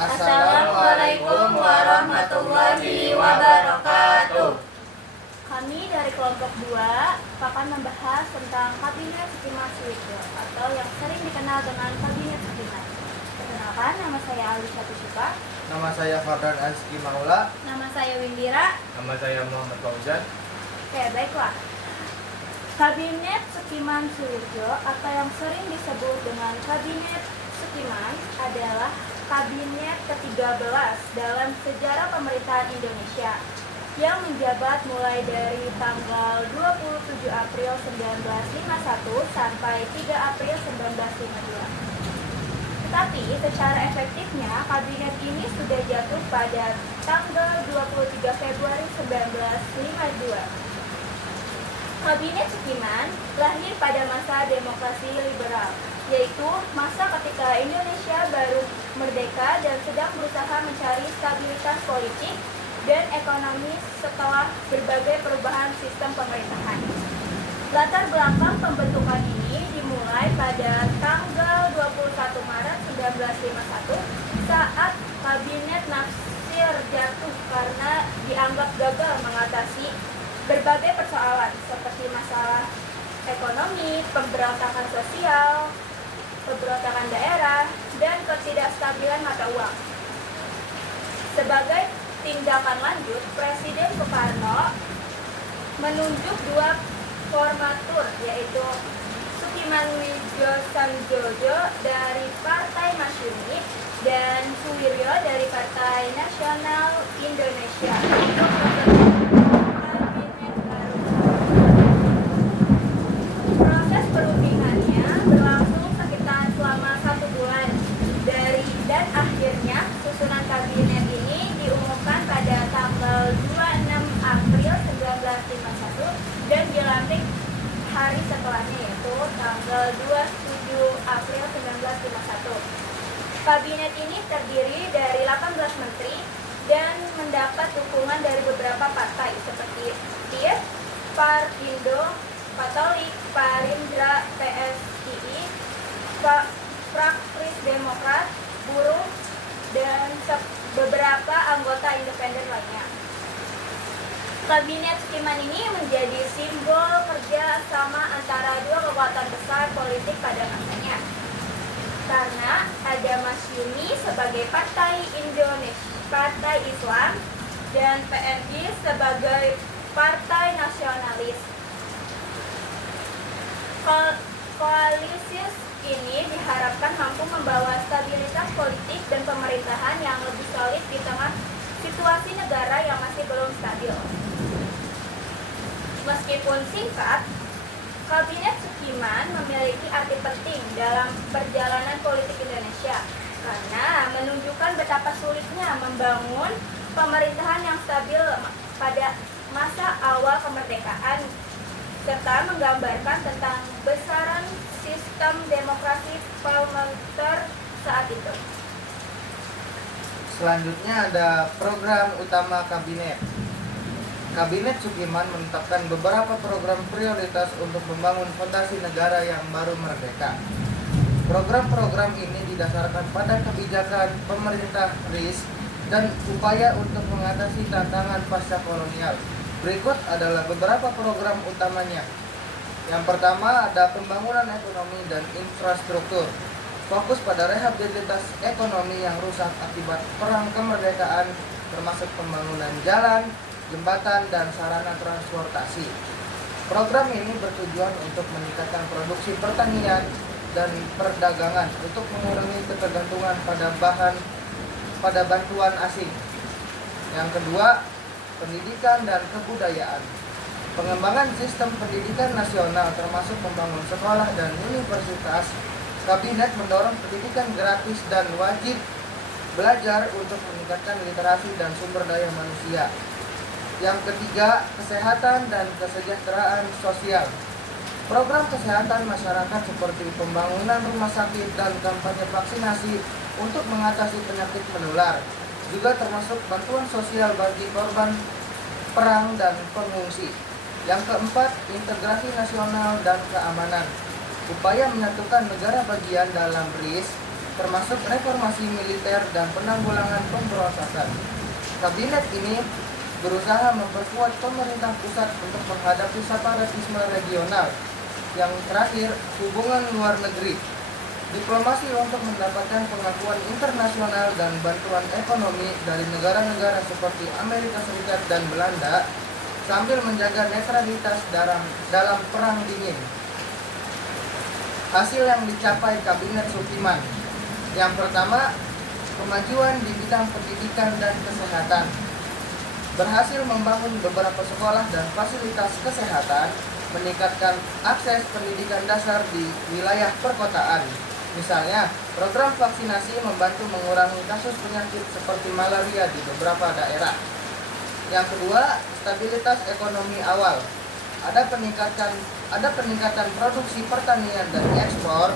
Assalamualaikum warahmatullahi wabarakatuh. Kami dari kelompok 2 akan membahas tentang Kabinet Setiman Suwito atau yang sering dikenal dengan Kabinet Setiman. Perkenalkan, nama saya Alisha Tusuka. Nama saya Fardan Azki Maula. Nama saya Windira. Nama saya Muhammad Fauzan. Oke, baiklah. Kabinet Setiman Suwito atau yang sering disebut dengan Kabinet Setiman adalah kabinet ke-13 dalam sejarah pemerintahan Indonesia yang menjabat mulai dari tanggal 27 April 1951 sampai 3 April 1952. Tetapi secara efektifnya kabinet ini sudah jatuh pada tanggal 23 Februari 1952. Kabinet Setiman lahir pada masa demokrasi liberal, yaitu masa ketika Indonesia baru merdeka dan sedang berusaha mencari stabilitas politik dan ekonomi setelah berbagai perubahan sistem pemerintahan. Latar belakang pembentukan ini dimulai pada tanggal 21 Maret 1951 saat Kabinet Natsir jatuh karena dianggap gagal mengatasi berbagai persoalan seperti masalah ekonomi, pemberontakan sosial, pemberontakan daerah, dan ketidakstabilan mata uang. Sebagai tindakan lanjut, Presiden Soekarno menunjuk 2 formatur, yaitu Sukimanwijo Sangjojo dari Partai Masyumi dan Suwiryo dari Partai Nasional Indonesia untuk kabinet baru. Proses perundingannya berlangsung sekitar selama 1 bulan dan akhirnya susunan kabinet ini diumumkan pada tanggal 26 April 1951 dan dilantik hari setelahnya, yaitu tanggal 27 April 1951. Kabinet ini terdiri dari 18 menteri dan mendapat dukungan dari beberapa partai seperti PIF, Perindo, Katolik, Parindra, PSII, Praktis Demokrat, Buruh, dan beberapa anggota independen lainnya. Kabinet Setiman ini menjadi simbol kerja sama antara 2 kekuatan besar politik pada masanya. Karena ada Masyumi sebagai Partai Indonesia, Partai Islam, dan PNI sebagai Partai Nasionalis. Koalisi ini diharapkan mampu membawa stabilitas politik dan pemerintahan yang lebih solid di tengah situasi negara yang masih belum stabil. Meskipun singkat, Kabinet Setiman memiliki arti penting dalam perjalanan politik Indonesia karena menunjukkan betapa sulitnya membangun pemerintahan yang stabil pada masa awal kemerdekaan serta menggambarkan tentang besaran sistem demokrasi parlementer saat itu. Selanjutnya ada program utama kabinet. Kabinet Setiman menetapkan beberapa program prioritas untuk membangun fondasi negara yang baru merdeka. Program-program ini didasarkan pada kebijakan pemerintah RIS dan upaya untuk mengatasi tantangan pasca kolonial. Berikut adalah beberapa program utamanya. Yang pertama ada pembangunan ekonomi dan infrastruktur. Fokus pada rehabilitasi ekonomi yang rusak akibat perang kemerdekaan, termasuk pembangunan jalan, jembatan, dan sarana transportasi. Program ini bertujuan untuk meningkatkan produksi pertanian dan perdagangan untuk mengurangi ketergantungan pada bantuan asing. Yang kedua, pendidikan dan kebudayaan. Pengembangan sistem pendidikan nasional termasuk membangun sekolah dan universitas. Kabinet mendorong pendidikan gratis dan wajib belajar untuk meningkatkan literasi dan sumber daya manusia. Yang ketiga, kesehatan dan kesejahteraan sosial. Program kesehatan masyarakat seperti pembangunan rumah sakit dan kampanye vaksinasi untuk mengatasi penyakit menular. Juga termasuk bantuan sosial bagi korban perang dan pengungsi. Yang keempat, integrasi nasional dan keamanan. Upaya menyatukan negara bagian dalam RIS termasuk reformasi militer dan penanggulangan pemberontakan. Kabinet ini berusaha memperkuat pemerintah pusat untuk menghadapi separatisme regional. Yang terakhir, hubungan luar negeri. Diplomasi untuk mendapatkan pengakuan internasional dan bantuan ekonomi dari negara-negara seperti Amerika Serikat dan Belanda sambil menjaga netralitas dalam perang dingin. Hasil yang dicapai Kabinet Sukiman. Yang pertama, kemajuan di bidang pendidikan dan kesehatan. Berhasil membangun beberapa sekolah dan fasilitas kesehatan, meningkatkan akses pendidikan dasar di wilayah perkotaan. Misalnya, program vaksinasi membantu mengurangi kasus penyakit seperti malaria di beberapa daerah. Yang kedua, stabilitas ekonomi awal. Ada peningkatan produksi pertanian dan ekspor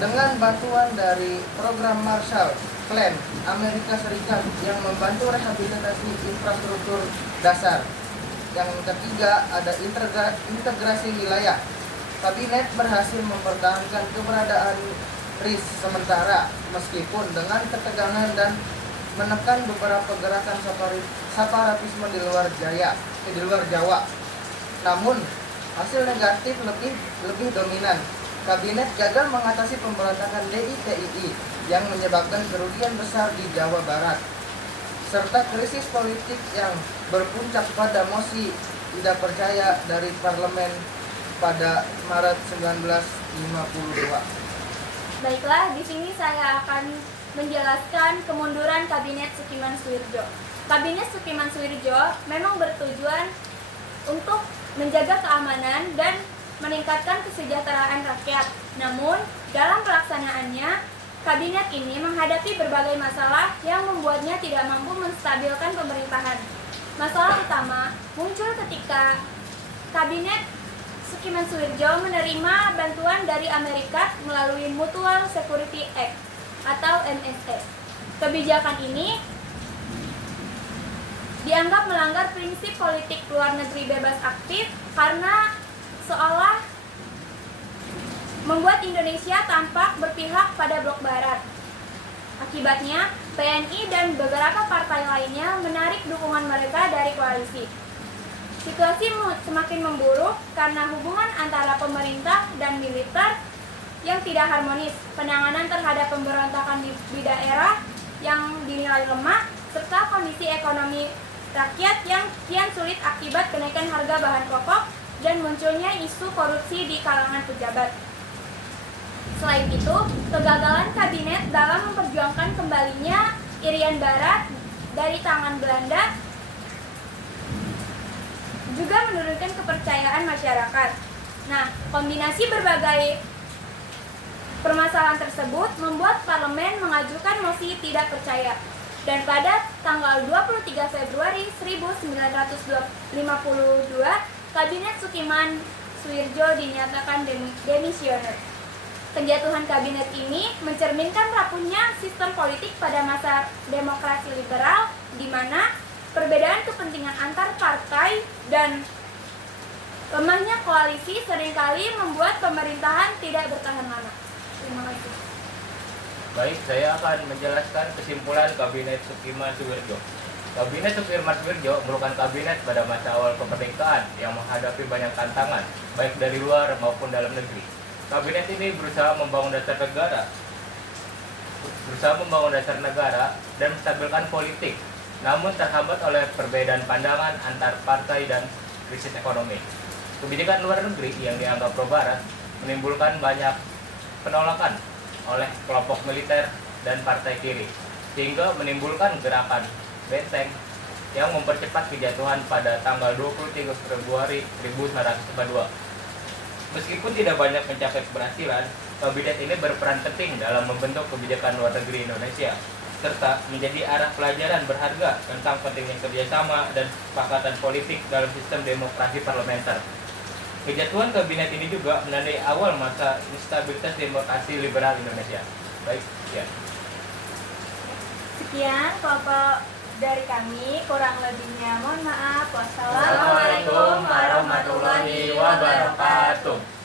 dengan bantuan dari program Marshall Plan Amerika Serikat yang membantu rehabilitasi infrastruktur dasar. Yang ketiga, ada integrasi wilayah. Kabinet berhasil mempertahankan keberadaan RIS sementara meskipun dengan ketegangan dan menekan beberapa gerakan separatisme di luar Jawa. Namun, hasil negatif lebih dominan. Kabinet gagal mengatasi pemberontakan DITII yang menyebabkan kerugian besar di Jawa Barat, serta krisis politik yang berpuncak pada mosi tidak percaya dari parlemen pada Maret 1952. Baiklah, di sini saya akan menjelaskan kemunduran Kabinet Sukiman Suwirjo. Kabinet Sukiman Suwirjo memang bertujuan untuk menjaga keamanan dan meningkatkan kesejahteraan rakyat. Namun, dalam pelaksanaannya, kabinet ini menghadapi berbagai masalah yang membuatnya tidak mampu menstabilkan pemerintahan. Masalah utama muncul ketika Kabinet Sukiman Suwirjo menerima bantuan dari Amerika melalui Mutual Security Act atau MSA. Kebijakan ini dianggap melanggar prinsip politik luar negeri bebas aktif karena seolah membuat Indonesia tampak berpihak pada blok barat. Akibatnya, PNI dan beberapa partai lainnya menarik dukungan mereka dari koalisi. Situasi semakin memburuk karena hubungan antara pemerintah dan militer yang tidak harmonis, penanganan terhadap pemberontakan di daerah yang dinilai lemah, serta kondisi ekonomi rakyat yang kian sulit akibat kenaikan harga bahan pokok dan munculnya isu korupsi di kalangan pejabat. Selain itu, kegagalan kabinet dalam memperjuangkan kembalinya Irian Barat dari tangan Belanda juga menurunkan kepercayaan masyarakat. Nah, kombinasi berbagai permasalahan tersebut membuat parlemen mengajukan mosi tidak percaya. Dan pada tanggal 23 Februari 1952, Kabinet Sukiman Suwirjo dinyatakan demisioner. Penjatuhan kabinet ini mencerminkan rapuhnya sistem politik pada masa demokrasi liberal, di mana perbedaan kepentingan antar partai dan lemahnya koalisi seringkali membuat pemerintahan tidak bertahan lama. Terima kasih. Baik, saya akan menjelaskan kesimpulan Kabinet Sukiman Suwirjo. Kabinet Sukiman Suwirjo merupakan kabinet pada masa awal kemerdekaan yang menghadapi banyak tantangan, baik dari luar maupun dalam negeri. Kabinet ini berusaha membangun dasar negara dan menstabilkan politik, namun terhambat oleh perbedaan pandangan antar partai dan krisis ekonomi. Kebijakan luar negeri yang dianggap pro-barat menimbulkan banyak penolakan oleh kelompok militer dan partai kiri, sehingga menimbulkan gerakan benteng yang mempercepat kejatuhan pada tanggal 23 Februari 1942. Meskipun tidak banyak mencapai keberhasilan, kabinet ini berperan penting dalam membentuk kebijakan luar negeri Indonesia, serta menjadi arah pelajaran berharga tentang pentingnya kerjasama dan kesepakatan politik dalam sistem demokrasi parlementer. Kejatuhan kabinet ini juga menandai awal masa instabilitas demokrasi liberal Indonesia. Baik, ya. Sekian kelompok dari kami, kurang lebihnya mohon maaf. Wassalamualaikum warahmatullahi wabarakatuh.